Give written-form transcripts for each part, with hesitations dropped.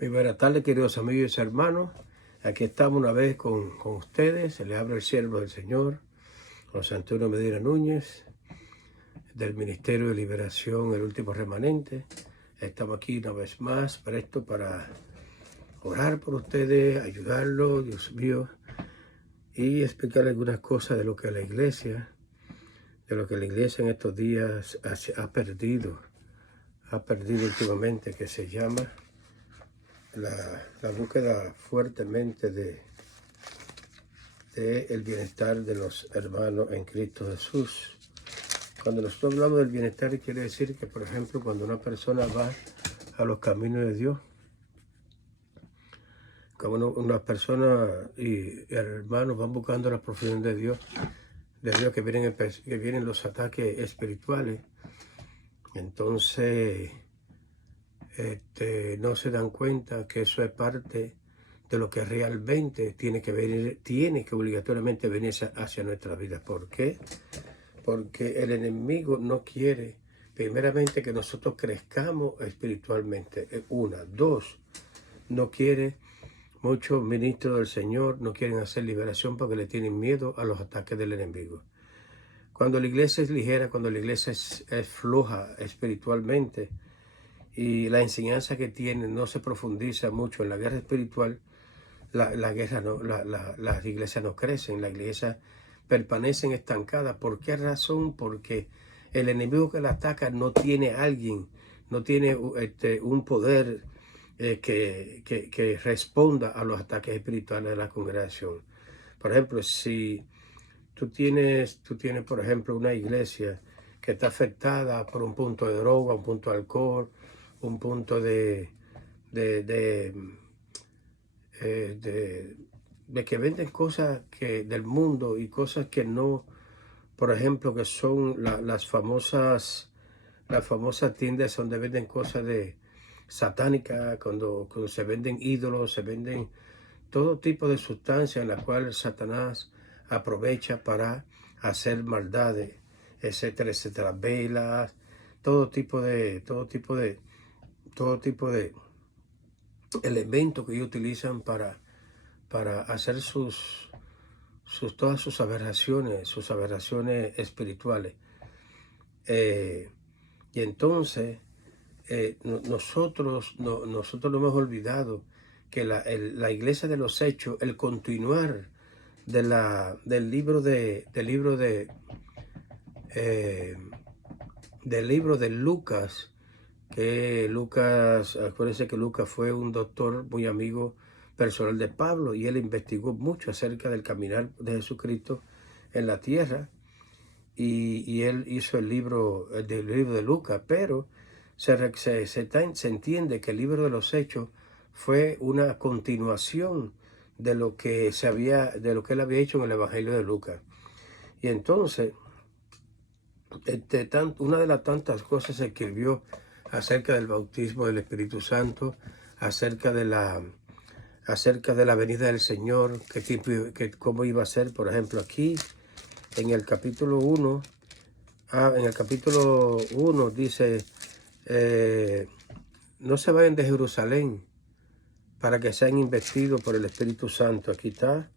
Muy buenas tardes, queridos amigos y hermanos. Aquí estamos una vez con ustedes. Se le abre el siervo del Señor, José Antonio Medina Núñez, del Ministerio de Liberación, el último remanente. Estamos aquí una vez más, presto para orar por ustedes, ayudarlos, Dios mío, y explicar algunas cosas de lo que la iglesia, en estos días ha perdido últimamente, que se llama la búsqueda fuertemente de el bienestar de los hermanos en Cristo Jesús. Cuando nosotros hablamos del bienestar, quiere decir que, por ejemplo, cuando una persona va a los caminos de Dios, como una persona y hermanos van buscando la profesión de Dios que vienen los ataques espirituales, entonces no se dan cuenta que eso es parte de lo que realmente tiene que obligatoriamente venir hacia nuestras vidas. ¿Por qué? Porque el enemigo no quiere, primeramente, que nosotros crezcamos espiritualmente. Una. Dos, no quiere, muchos ministros del Señor no quieren hacer liberación porque le tienen miedo a los ataques del enemigo. Cuando la iglesia es ligera, cuando la iglesia es floja espiritualmente y la enseñanza que tiene no se profundiza mucho en la guerra espiritual, las iglesias no crecen, las iglesias permanecen estancadas. ¿Por qué razón? Porque el enemigo que la ataca no tiene no tiene un poder que responda a los ataques espirituales de la congregación. Por ejemplo, si tú tienes, por ejemplo, una iglesia que está afectada por un punto de droga, un punto de alcohol, un punto de que venden cosas del mundo y cosas que no, por ejemplo, que son las famosas tiendas donde venden cosas de satánicas, cuando se venden ídolos, se venden todo tipo de sustancias en la cual Satanás aprovecha para hacer maldades, etcétera, etcétera, velas, todo tipo de elementos que ellos utilizan para hacer todas sus aberraciones espirituales. Y entonces nosotros no hemos olvidado que la iglesia de los hechos, el continuar del libro de Lucas, acuérdense que Lucas fue un doctor muy amigo personal de Pablo y él investigó mucho acerca del caminar de Jesucristo en la tierra y él hizo el libro de Lucas, pero se entiende que el libro de los Hechos fue una continuación de lo que él había hecho en el Evangelio de Lucas. Y entonces, una de las tantas cosas se escribió acerca del bautismo del Espíritu Santo, acerca de la venida del Señor, cómo iba a ser. Por ejemplo, aquí en el capítulo 1, dice, no se vayan de Jerusalén para que sean investidos por el Espíritu Santo. Aquí está.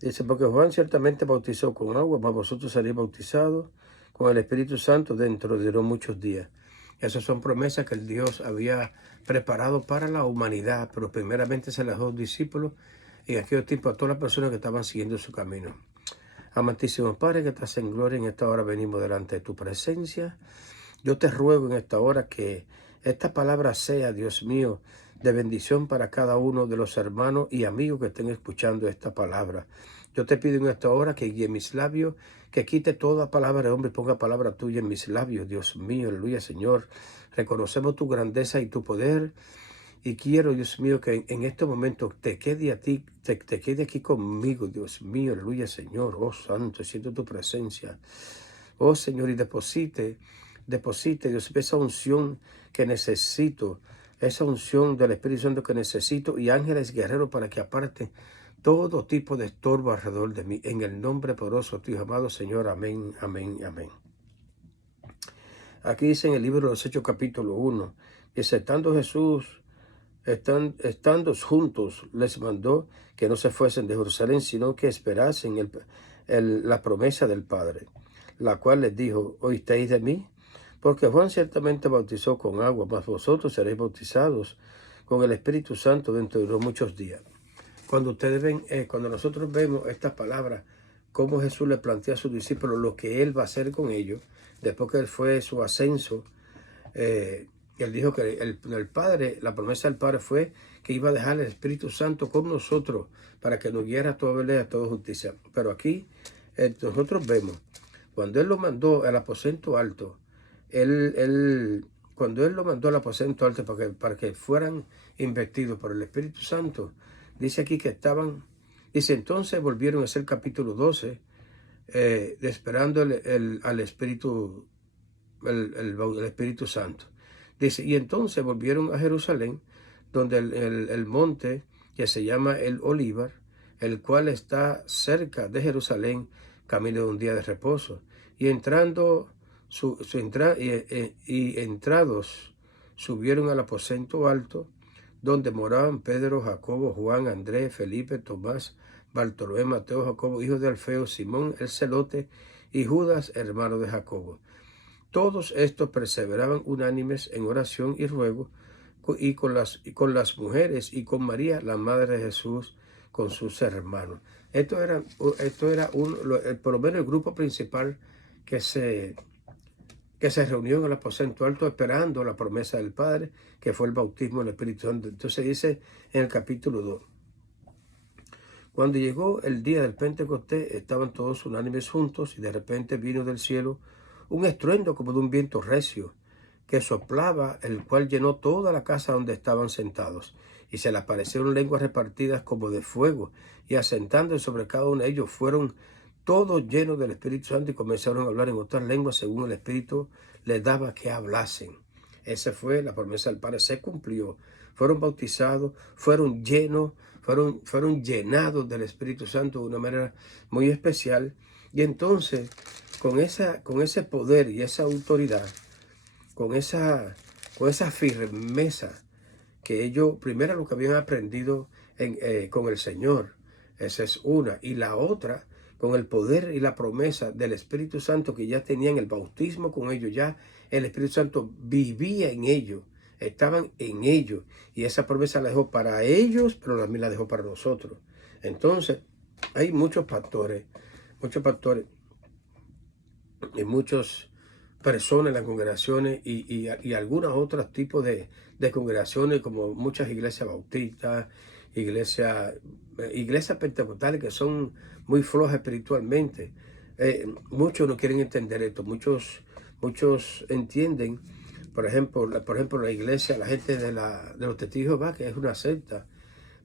Dice, porque Juan ciertamente bautizó con agua, mas vosotros seréis bautizados con el Espíritu Santo dentro de no muchos días. Esas son promesas que el Dios había preparado para la humanidad, pero primeramente se las dio a los discípulos y a aquellos tipos, a todas las personas que estaban siguiendo su camino. Amantísimo Padre, que estás en gloria, en esta hora venimos delante de tu presencia. Yo te ruego en esta hora que esta palabra sea, Dios mío, de bendición para cada uno de los hermanos y amigos que estén escuchando esta palabra. Yo te pido en esta hora que guíe mis labios, que quite toda palabra de hombre y ponga palabra tuya en mis labios, Dios mío, aleluya, Señor. Reconocemos tu grandeza y tu poder. Y quiero, Dios mío, que en este momento te quede aquí conmigo, Dios mío, aleluya, Señor. Oh, Santo, siento tu presencia. Oh, Señor, y deposite, Dios, esa unción que necesito, esa unción del Espíritu Santo que necesito, y ángeles guerreros para que aparten todo tipo de estorbo alrededor de mí. En el nombre poderoso de tu Hijo amado, Señor. Amén, amén, amén. Aquí dice en el libro de los Hechos, capítulo 1, dice, estando Jesús estando juntos, les mandó que no se fuesen de Jerusalén, sino que esperasen la promesa del Padre, la cual les dijo: ¿oísteis de mí? Porque Juan ciertamente bautizó con agua, mas vosotros seréis bautizados con el Espíritu Santo dentro de unos muchos días. Cuando ustedes ven, cuando nosotros vemos estas palabras, cómo Jesús le plantea a sus discípulos lo que Él va a hacer con ellos, después que Él fue su ascenso, Él dijo que el Padre, la promesa del Padre fue que iba a dejar el Espíritu Santo con nosotros para que nos guiara a toda verdad, a toda justicia. Pero aquí nosotros vemos, cuando Él lo mandó al aposento alto, cuando Él lo mandó al aposento alto para que fueran investidos por el Espíritu Santo, dice aquí que dice, entonces volvieron, es el capítulo 12, esperando al Espíritu, el Espíritu Santo. Dice, y entonces volvieron a Jerusalén, donde el monte que se llama el Olivar, el cual está cerca de Jerusalén, camino de un día de reposo. Y entrados, subieron al aposento alto, donde moraban Pedro, Jacobo, Juan, Andrés, Felipe, Tomás, Bartolomé, Mateo, Jacobo, hijo de Alfeo, Simón el celote, y Judas, hermano de Jacobo. Todos estos perseveraban unánimes en oración y ruego, y con las mujeres y con María, la madre de Jesús, con sus hermanos. Esto era por lo menos el grupo principal que se reunió en el aposento alto esperando la promesa del Padre, que fue el bautismo del Espíritu Santo. Entonces dice en el capítulo 2, cuando llegó el día del Pentecostés, estaban todos unánimes juntos, y de repente vino del cielo un estruendo como de un viento recio, que soplaba, el cual llenó toda la casa donde estaban sentados. Y se les aparecieron lenguas repartidas como de fuego, y asentándose sobre cada uno de ellos, fueron todos llenos del Espíritu Santo, y comenzaron a hablar en otras lenguas según el Espíritu les daba que hablasen. Esa fue la promesa del Padre, se cumplió. Fueron bautizados, fueron llenos, fueron llenados del Espíritu Santo de una manera muy especial. Y entonces, con ese poder y esa autoridad, con esa firmeza que ellos, primero lo que habían aprendido con el Señor, esa es una, y la otra, con el poder y la promesa del Espíritu Santo que ya tenían el bautismo con ellos, ya el Espíritu Santo vivía en ellos, estaban en ellos, y esa promesa la dejó para ellos, pero también la dejó para nosotros. Entonces, hay muchos pastores y muchas personas en las congregaciones y algunos otros tipos de congregaciones, como muchas iglesias bautistas, iglesias pentecostales que son muy flojas espiritualmente. Muchos no quieren entender esto, muchos entienden, por ejemplo, la iglesia, la gente de los testigos de Jehová, que es una secta,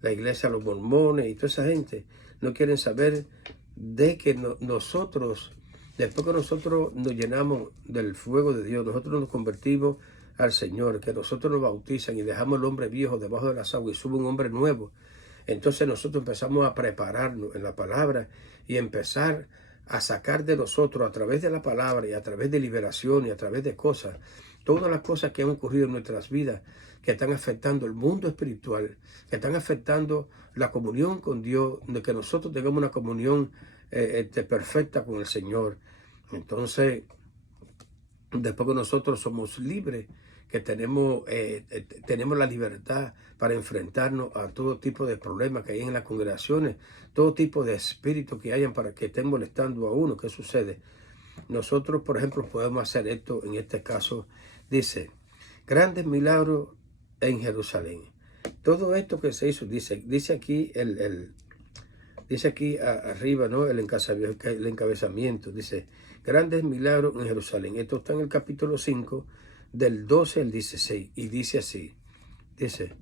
la iglesia, los mormones y toda esa gente, no quieren saber de que nosotros, después que nosotros nos llenamos del fuego de Dios, nosotros nos convertimos al Señor, que nosotros nos bautizan y dejamos el hombre viejo debajo de las aguas y sube un hombre nuevo. Entonces nosotros empezamos a prepararnos en la palabra y empezar a sacar de nosotros a través de la palabra y a través de liberación y a través de cosas, todas las cosas que han ocurrido en nuestras vidas, que están afectando el mundo espiritual, que están afectando la comunión con Dios, de que nosotros tengamos una comunión perfecta con el Señor. Entonces, después que nosotros somos libres, que tenemos la libertad para enfrentarnos a todo tipo de problemas que hay en las congregaciones, todo tipo de espíritus que hayan para que estén molestando a uno. ¿Qué sucede? Nosotros, por ejemplo, podemos hacer esto. En este caso, dice, grandes milagros en Jerusalén. Todo esto que se hizo, dice aquí dice aquí arriba, ¿no? El encabezamiento, dice, grandes milagros en Jerusalén. Esto está en el capítulo 5, del 12 al 16, y dice así, dice,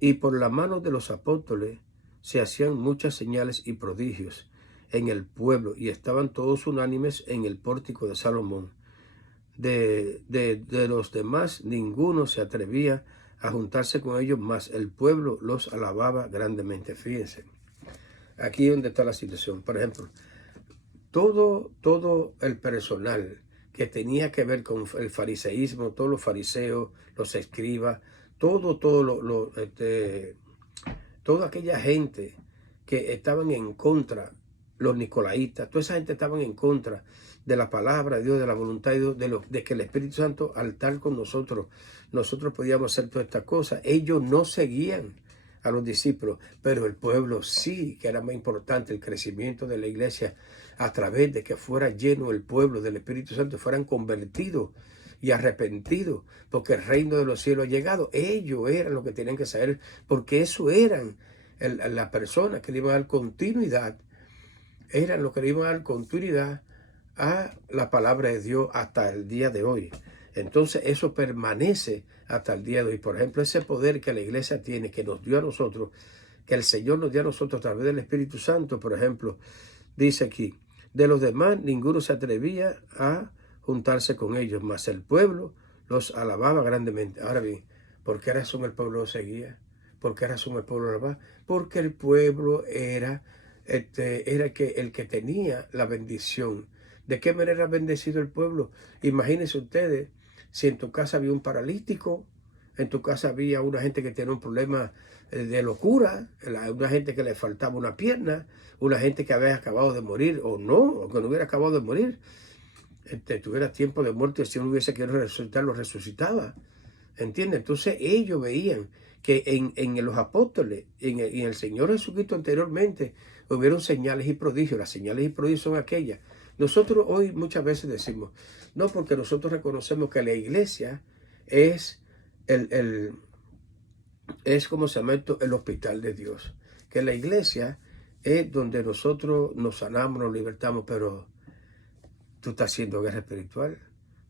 y por la mano de los apóstoles se hacían muchas señales y prodigios en el pueblo, y estaban todos unánimes en el pórtico de Salomón. De los demás, ninguno se atrevía a juntarse con ellos, mas el pueblo los alababa grandemente. Fíjense, aquí es donde está la situación. Por ejemplo, todo el personal que tenía que ver con el fariseísmo, todos los fariseos, los escribas, toda aquella gente que estaban en contra, los nicolaitas, toda esa gente estaban en contra de la palabra de Dios, de la voluntad de Dios, de que el Espíritu Santo, al estar con nosotros podíamos hacer todas estas cosas. Ellos no seguían a los discípulos, pero el pueblo sí, que era más importante el crecimiento de la iglesia a través de que fuera lleno el pueblo del Espíritu Santo, fueran convertidos y arrepentidos, porque el reino de los cielos ha llegado. Ellos eran los que tenían que saber, porque eso eran las personas que le iban a dar continuidad, eran los que le iban a dar continuidad a la palabra de Dios hasta el día de hoy. Entonces eso permanece hasta el día de hoy. Por ejemplo, ese poder que la iglesia tiene, que nos dio a nosotros, que el Señor nos dio a nosotros a través del Espíritu Santo, por ejemplo, dice aquí, de los demás ninguno se atrevía a juntarse con ellos, mas el pueblo los alababa grandemente. Ahora bien, ¿por qué razón el pueblo los seguía? ¿Por qué razón el pueblo los alababa? Porque el pueblo era el que tenía la bendición. ¿De qué manera ha bendecido el pueblo? Imagínense ustedes, si en tu casa había un paralítico, en tu casa había una gente que tenía un problema de locura, una gente que le faltaba una pierna, una gente que había acabado de morir o no, o que no hubiera acabado de morir, tuviera tiempo de muerte, si uno hubiese querido resucitar, lo resucitaba. ¿Entiendes? Entonces ellos veían que en los apóstoles y en el Señor Jesucristo anteriormente hubieron señales y prodigios. Las señales y prodigios son aquellas. Nosotros hoy muchas veces decimos, no, porque nosotros reconocemos que la iglesia es es como se llama esto, el hospital de Dios. Que la iglesia es donde nosotros nos sanamos, nos libertamos, pero tú estás haciendo guerra espiritual.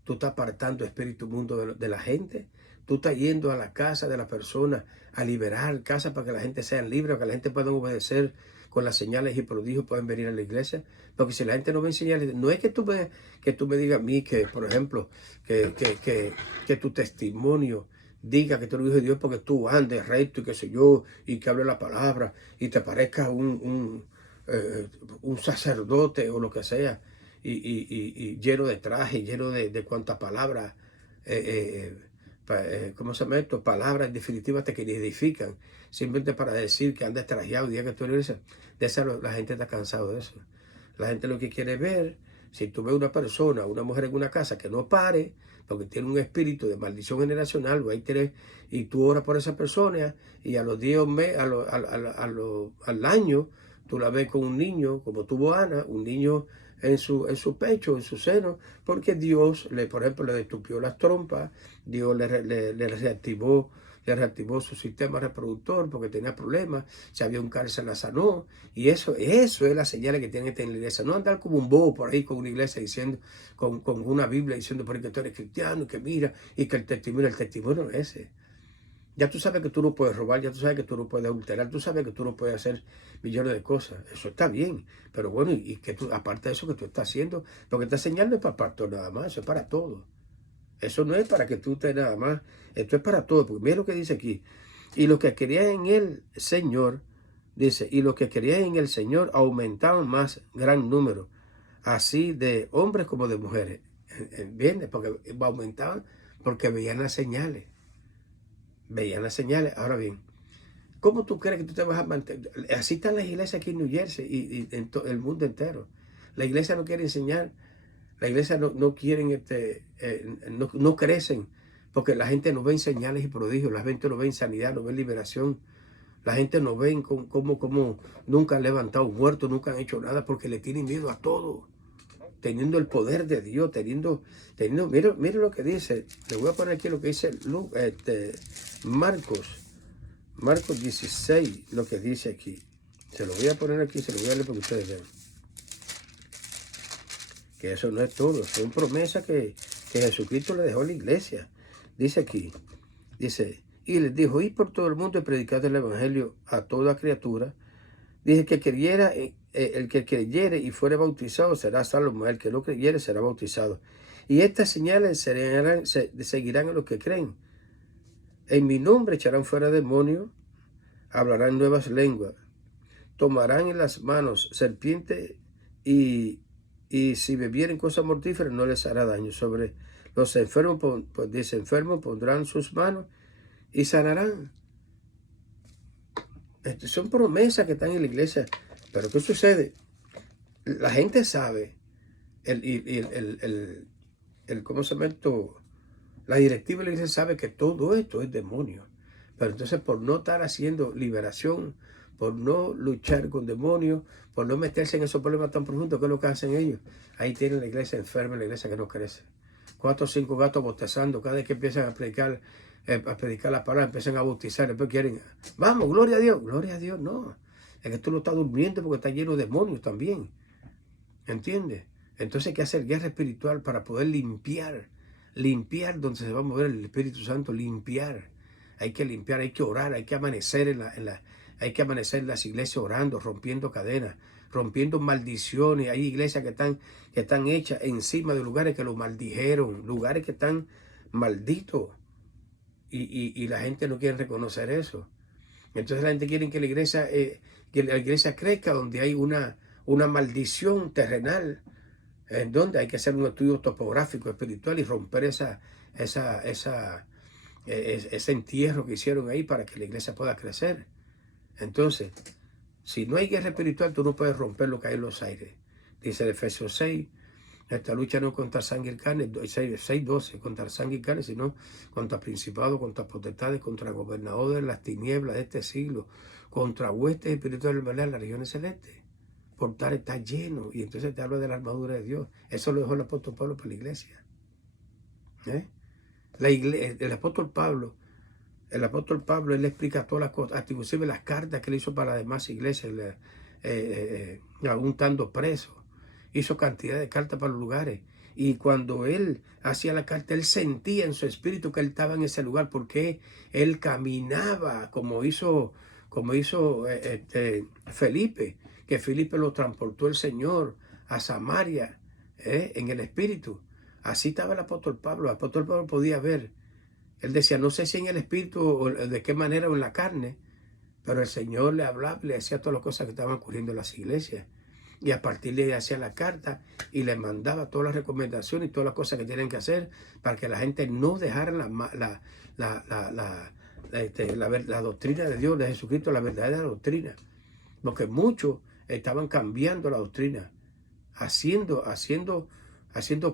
Tú estás apartando espíritu mundo de la gente. Tú estás yendo a la casa de la persona a liberar casa para que la gente sea libre, para que la gente pueda obedecer con las señales y prodigios, pueden venir a la iglesia. Porque si la gente no ve señales, no es que tú me digas a mí que, por ejemplo, que tu testimonio diga que tú eres hijo de Dios porque tú andes recto y qué sé yo, y que hable la palabra y te parezca un sacerdote o lo que sea, y lleno de traje, lleno de cuantas palabras, ¿cómo se llama esto? Palabras definitivas que te edifican, simplemente para decir que andas trajeado y diga que tú eres esa. De esa la gente está cansado de eso. La gente lo que quiere ver, si tú ves una persona, una mujer en una casa que no pare, porque tiene un espíritu de maldición generacional, y tú oras por esa persona, y a los 10 meses, al año, tú la ves con un niño, como tuvo Ana, un niño en su pecho, en su seno, porque Dios, por ejemplo, le destupió las trompas, Dios le reactivó su sistema reproductor porque tenía problemas, si había un cáncer la sanó, y eso es la señal que tiene que tener la iglesia. No andar como un bobo por ahí con una iglesia diciendo, con una Biblia diciendo por ahí que tú eres cristiano, que mira, y que el testimonio es ese. Ya tú sabes que tú no puedes robar, ya tú sabes que tú no puedes adulterar, tú sabes que tú no puedes hacer millones de cosas. Eso está bien, pero bueno, y que tú, aparte de eso que tú estás haciendo, lo que estás enseñando es para pastor nada más, eso es para todo. Eso no es para que tú estés nada más, esto es para todo, porque mira lo que dice aquí. Y los que querían en el Señor, dice, y los que querían en el Señor aumentaban más gran número, así de hombres como de mujeres. ¿Entiendes? Porque aumentaban porque veían las señales. Veían las señales. Ahora bien, ¿cómo tú crees que tú te vas a mantener? Así están las iglesias aquí en New Jersey y en todo el mundo entero. La iglesia no quiere enseñar. La iglesia no quieren, no crecen, porque la gente no ve señales y prodigios, la gente no ve sanidad, no ve liberación. La gente no ve cómo nunca han levantado un muerto, nunca han hecho nada, porque le tienen miedo a todo. Teniendo el poder de Dios, mira lo que dice. Le voy a poner aquí lo que dice Marcos 16, lo que dice aquí. Se lo voy a poner aquí, se lo voy a leer para que ustedes vean. Que eso no es todo, son promesas que Jesucristo le dejó a la iglesia. Dice aquí, y les dijo, id por todo el mundo y predicad el evangelio a toda criatura. Dice que el que creyere y fuere bautizado será salvo, el que no creyere será bautizado. Y estas señales seguirán a los que creen. En mi nombre echarán fuera demonios, hablarán nuevas lenguas, tomarán en las manos serpientes y si bebieren cosas mortíferas no les hará daño. Sobre los enfermos, pues dice, enfermos pondrán sus manos y sanarán. Son promesas que están en la iglesia. Pero ¿qué sucede? La gente sabe, ¿cómo se llama esto? La directiva de la iglesia sabe que todo esto es demonio. Pero entonces por no estar haciendo liberación, por no luchar con demonios, por no meterse en esos problemas tan profundos, ¿qué es lo que hacen ellos? Ahí tienen la iglesia enferma, la iglesia que no crece. 4 o 5 gatos bostezando, cada vez que empiezan a predicar la palabra, empiezan a bautizar, después quieren, vamos, gloria a Dios, no. Es que tú no estás durmiendo porque está lleno de demonios también. ¿Entiendes? Entonces hay que hacer guerra espiritual para poder limpiar donde se va a mover el Espíritu Santo, limpiar. Hay que limpiar, hay que orar, hay que amanecer hay que amanecer en las iglesias orando, rompiendo cadenas, rompiendo maldiciones. Hay iglesias que están hechas encima de lugares que los maldijeron, lugares que están malditos. Y la gente no quiere reconocer eso. Entonces la gente quiere que la iglesia crezca donde hay una maldición terrenal, en donde hay que hacer un estudio topográfico espiritual y romper ese entierro que hicieron ahí para que la iglesia pueda crecer. Entonces, si no hay guerra espiritual, tú no puedes romper lo que hay en los aires. Dice el Efesios 6, esta lucha no contra sangre y carne, 6:12, contra sangre y carne, sino contra principados, contra potestades, contra gobernadores de las tinieblas de este siglo, contra huestes espirituales en las regiones celestes. Por tal está lleno, y entonces te habla de la armadura de Dios. Eso lo dejó el apóstol Pablo para la iglesia. El apóstol Pablo, él le explica todas las cosas, hasta inclusive las cartas que él hizo para las demás iglesias, aún estando preso. Hizo cantidad de cartas para los lugares. Y cuando él hacía la carta, él sentía en su espíritu que él estaba en ese lugar, porque él caminaba como hizo Felipe, que Felipe lo transportó el Señor a Samaria en el espíritu. Así estaba el apóstol Pablo. El apóstol Pablo podía ver. Él decía, no sé si en el espíritu o de qué manera o en la carne, pero el Señor le hablaba, le decía todas las cosas que estaban ocurriendo en las iglesias. Y a partir de ahí hacía la carta y le mandaba todas las recomendaciones y todas las cosas que tienen que hacer para que la gente no dejara la doctrina de Dios, de Jesucristo, la verdadera doctrina. Porque muchos estaban cambiando la doctrina, haciendo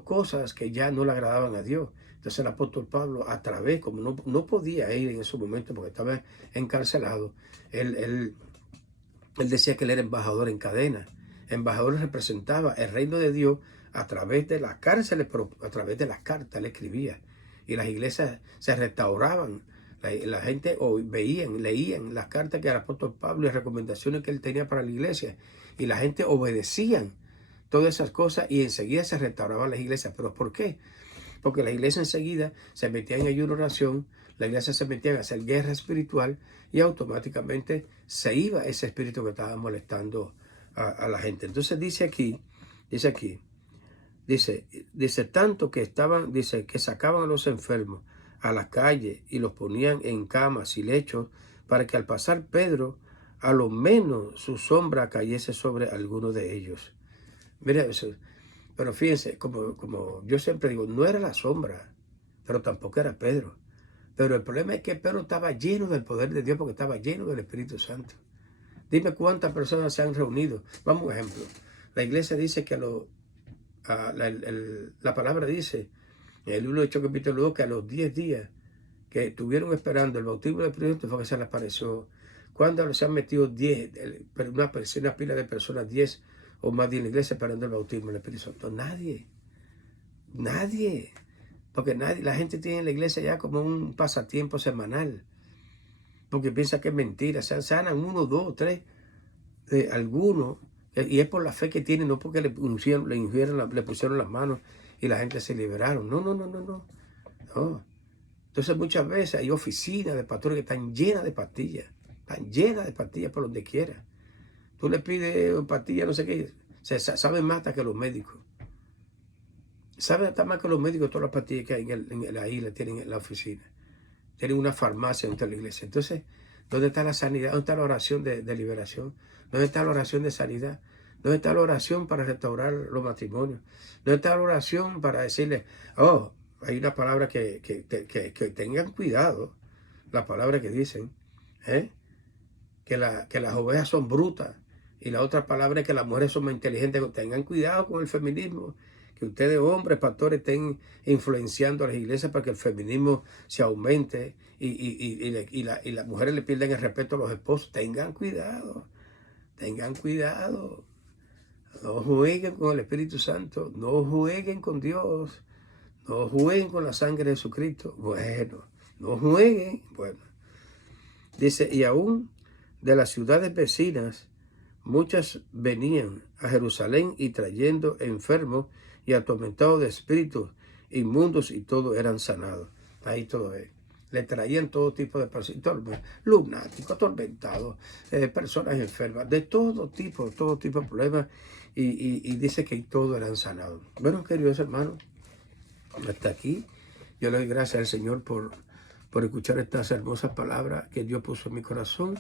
cosas que ya no le agradaban a Dios. Entonces el apóstol Pablo, a través, como no podía ir en ese momento porque estaba encarcelado, él decía que él era embajador en cadena. Embajador representaba el reino de Dios a través de las cárceles, pero a través de las cartas él escribía. Y las iglesias se restauraban. La gente leían las cartas que el apóstol Pablo y recomendaciones que él tenía para la iglesia. Y la gente obedecían todas esas cosas y enseguida se restauraban las iglesias. ¿Pero por qué? Porque la iglesia enseguida se metía en ayuno, oración, la iglesia se metía a hacer guerra espiritual y automáticamente se iba ese espíritu que estaba molestando a la gente. Entonces dice tanto que que sacaban a los enfermos a las calles y los ponían en camas y lechos para que al pasar Pedro, a lo menos su sombra cayese sobre alguno de ellos. Mira eso. Pero fíjense, como yo siempre digo, no era la sombra, pero tampoco era Pedro. Pero el problema es que Pedro estaba lleno del poder de Dios porque estaba lleno del Espíritu Santo. Dime cuántas personas se han reunido. Vamos a un ejemplo. La iglesia dice que la palabra dice, en el libro de Hechos capítulo 2, que a los 10 días que estuvieron esperando el bautismo del Espíritu Santo fue que se les apareció. ¿Cuándo se han metido 10, una pila de personas, 10 o más en la iglesia esperando el bautismo del Espíritu Santo? Nadie. Porque la gente tiene en la iglesia ya como un pasatiempo semanal. Porque piensa que es mentira. Sanan 1, 2, 3 algunos. Y es por la fe que tienen, no porque le pusieron las manos y la gente se liberaron. No. Entonces muchas veces hay oficinas de pastores que están llenas de pastillas. Están llenas de pastillas por donde quiera. Tú le pides pastillas, no sé qué. Saben más hasta que los médicos. Saben hasta más que los médicos todas las pastillas que hay ahí las tienen en la oficina. Tienen una farmacia dentro de la iglesia. Entonces, ¿dónde está la sanidad? ¿Dónde está la oración de liberación? ¿Dónde está la oración de sanidad? ¿Dónde está la oración para restaurar los matrimonios? ¿Dónde está la oración para decirle, hay una palabra que tengan cuidado? la palabra que dicen, que las ovejas son brutas. Y la otra palabra es que las mujeres son más inteligentes. Tengan cuidado con el feminismo. Que ustedes, hombres, pastores, estén influenciando a las iglesias para que el feminismo se aumente y las mujeres le pierden el respeto a los esposos. Tengan cuidado. Tengan cuidado. No jueguen con el Espíritu Santo. No jueguen con Dios. No jueguen con la sangre de Jesucristo. Bueno, no jueguen. Bueno. Dice, y aún de las ciudades vecinas, muchas venían a Jerusalén y trayendo enfermos y atormentados de espíritus inmundos y todos eran sanados. Ahí todo es. Le traían todo tipo de personas, lunáticos, atormentados, personas enfermas, de todo tipo de problemas. Y dice que todos eran sanados. Bueno, queridos hermanos, hasta aquí yo le doy gracias al Señor por escuchar estas hermosas palabras que Dios puso en mi corazón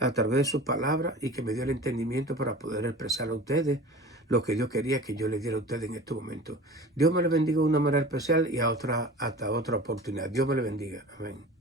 a través de su palabra y que me dio el entendimiento para poder expresar a ustedes lo que Dios quería que yo les diera a ustedes en este momento. Dios me les bendiga de una manera especial y hasta otra oportunidad. Dios me les bendiga. Amén.